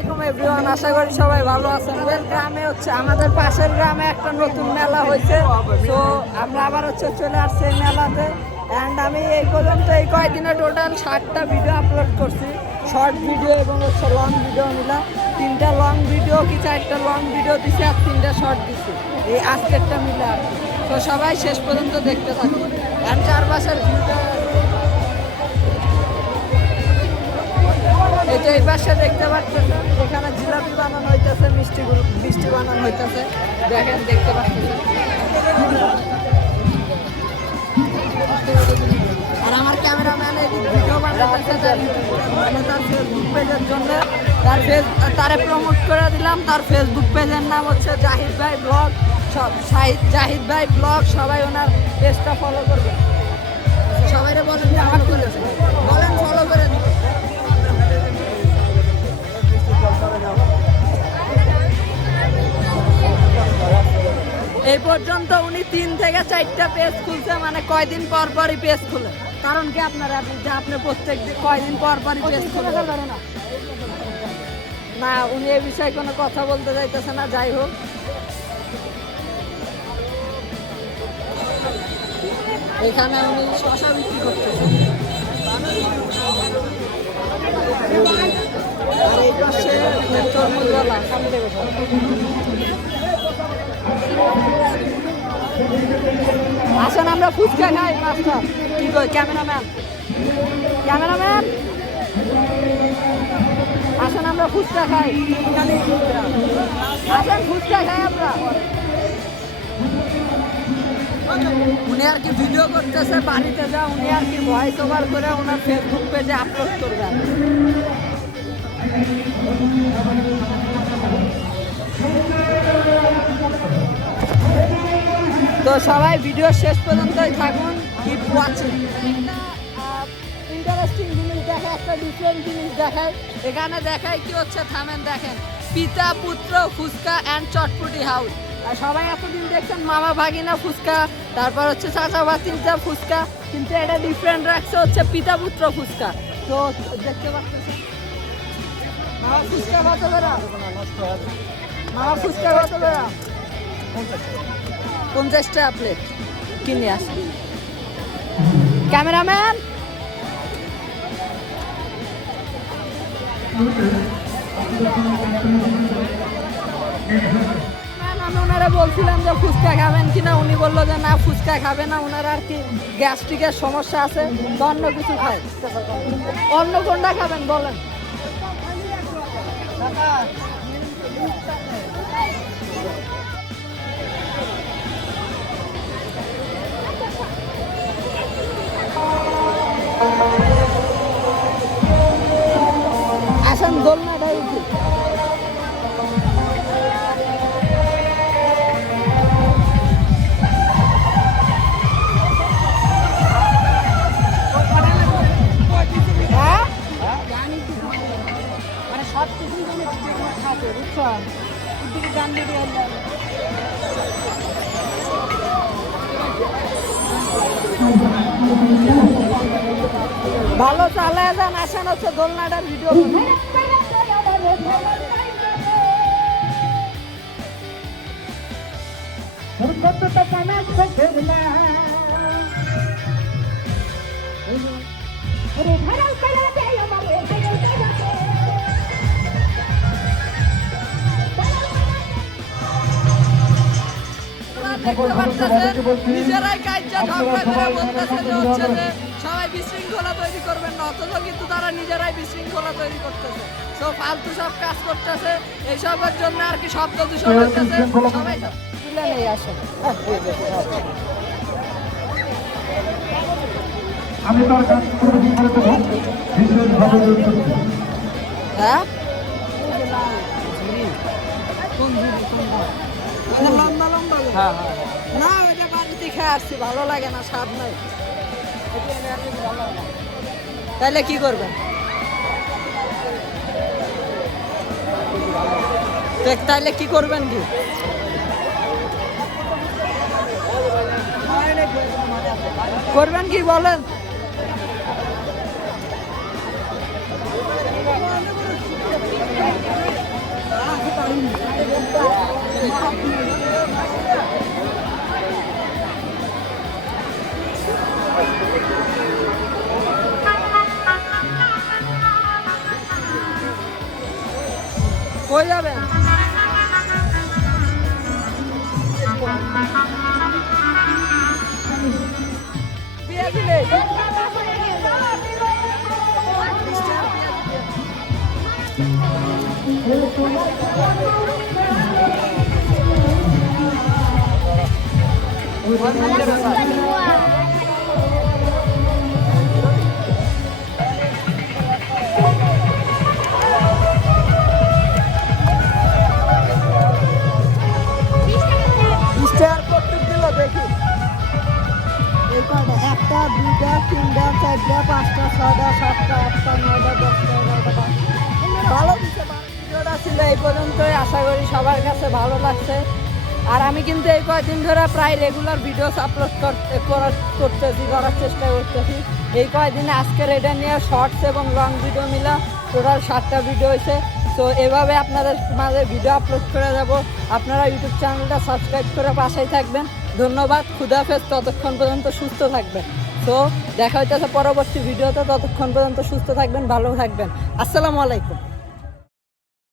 আলাইকুম এভরিওয়ান, আশা করি সবাই ভালো আছেন। গ্রামে হচ্ছে আমাদের পাশের গ্রামে একটা নতুন মেলা হয়েছে, তো আমরা আবার হচ্ছে চলে আসছি এই মেলাতে। অ্যান্ড আমি এই পর্যন্ত এই কয়েকদিনে টোটাল 60টা ভিডিও আপলোড করছি, শর্ট ভিডিও এবং হচ্ছে লং ভিডিও মিলা। 3টা লং ভিডিও কি 4টা লং ভিডিও দিছি আর 3টা শর্ট দিছি এই আজকেরটা মিলে আর কি। তো সবাই শেষ পর্যন্ত দেখতে থাকুন। অ্যান্ড চারপাশের ভিউটা এই যে এই পাশে দেখতে পাচ্ছেন, এখানে জিলাপি বানানো হইতেছে, মিষ্টি বানানো হইতেছে, দেখেন দেখতে পাচ্ছেন। আর আমার ক্যামেরাম্যান এদিক ভিডিও বানাতেছে তার ফেসবুক পেজের জন্য, তারে প্রমোট করে দিলাম। তার ফেসবুক পেজের নাম হচ্ছে জাহিদ ভাই ব্লগ, সব জাহিদ ভাই ব্লগ, সবাই ওনার পেজটা ফলো করবেন। সবাইরে বলেন ফলো করেছে, বলেন ফলো করে দিতে। এই পর্যন্ত উনি 3 থেকে 4টা পেজ খুলছে, মানে কয়দিন পর পরই পেজ খুলে। কারণ কি আপনারা আপনি প্রত্যেক কয়দিন পর পরই পেজ খুলে না, উনি এই বিষয়ে কোনো কথা বলতে চাইতেছে না। যাই হোক, এখানে উনি শশা বিক্রি করতেছে। আর এই পাশে তরমুজওয়ালা। আসেন আমরা ফুচকা খাই। মাস্টার কি কই, ক্যামেরাম্যান আসেন আমরা ফুচকা খাই। আসেন ফুচকা খাই আমরা। উনি আর কি ভিডিও করতেছে বাড়িতে যা, উনি আর কি ভয়েস ওভার করে ওনার ফেসবুক পেজে আপলোড করবেন। তো সবাই ভিডিও শেষ পর্যন্তই থাকুন, কিপ ওয়াচিং। ইন্টারেস্টিং জিনিস দেখায়, একটা ডিফারেন্ট জিনিস দেখায়। এখানে দেখায় কি হচ্ছে, থামেন দেখেন, পিতা পুত্র ফুচকা অ্যান্ড চটপটি হাউস। আর সবাই এতদিন দেখছেন মামা ভাগিনা ফুচকা, তারপর হচ্ছে চাচা ভাতিজা ফুচকা, কিন্তু এটা ডিফারেন্ট রাখছে হচ্ছে পিতা পুত্র ফুচকা। তো দেখতে পাচ্ছেন মামা ফুচকা কত বেড়া, মামা ফুচকা কত বেড়া, 50 টাকা প্লেট কিনে আসি। ক্যামেরাম্যান আমি ওনারা বলছিলাম যে ফুচকা খাবেন কিনা, উনি বললো যে না ফুচকা খাবে না, ওনার আর কি গ্যাস্ট্রিকের সমস্যা আছে, তো অন্য কিছু খায়। অন্য কোনটা খাবেন বলেন? আসেন দোলনাটা উঠি। মানে সব কিছু থাকে বুঝছো, গান দিয়ে ভালো চালায় যান। আসেন হচ্ছে দোলনাটার ভিডিও। নিজেরাই কাইজা ঝগড়া করে বলতেছে যে হচ্ছে যে সবাই বিশৃঙ্খলা তৈরি করবেন না, অথচ কিন্তু তারা নিজেরাই বিশৃঙ্খলা তৈরি করতেছে। তো ফালতু সব কাজ করতেছে, এইসবের জন্য আর কি শব্দ দূষণ হইতেছে। সবাই তুলে নেই আসে। আমি তার কাজ করে বিশেষভাবে হ্যাঁ না, ওইটা বাড়িতে খেয়ে আসছি, ভালো লাগে না, স্বাদ নাই। তাহলে কি করবেন? তাহলে কি করবেন কি? করবেন কি বলেন? কই যাবেন? পেঁয়াজি নেই। স্টার কত দিল দেখি? এই কয়টা? 1টা 2টা 3টা 4টা 5টা 6টা 7টা 8টা 9টা 10টা 11টা 12টা। ভালো দিচ্ছে। ভিডিওটা ছিল এই পর্যন্তই। আশা করি সবার কাছে ভালো লাগছে। আর আমি কিন্তু এই কয়েকদিন ধরে প্রায় রেগুলার ভিডিওস আপলোড করার চেষ্টা করতেছি। এই কয়েকদিনে আজকের এটা নিয়ে শর্টস এবং লং ভিডিও মিলা টোটাল 7টা ভিডিও হয়েছে। তো এভাবে আপনাদের মাঝে ভিডিও আপলোড করে যাব। আপনারা ইউটিউব চ্যানেলটা সাবস্ক্রাইব করে পাশেই থাকবেন। ধন্যবাদ। খুদাহাফেজ। ততক্ষণ পর্যন্ত সুস্থ থাকবেন। তো দেখা হইতেছে পরবর্তী ভিডিওতে। ততক্ষণ পর্যন্ত সুস্থ থাকবেন, ভালো থাকবেন। আসসালামু আলাইকুম।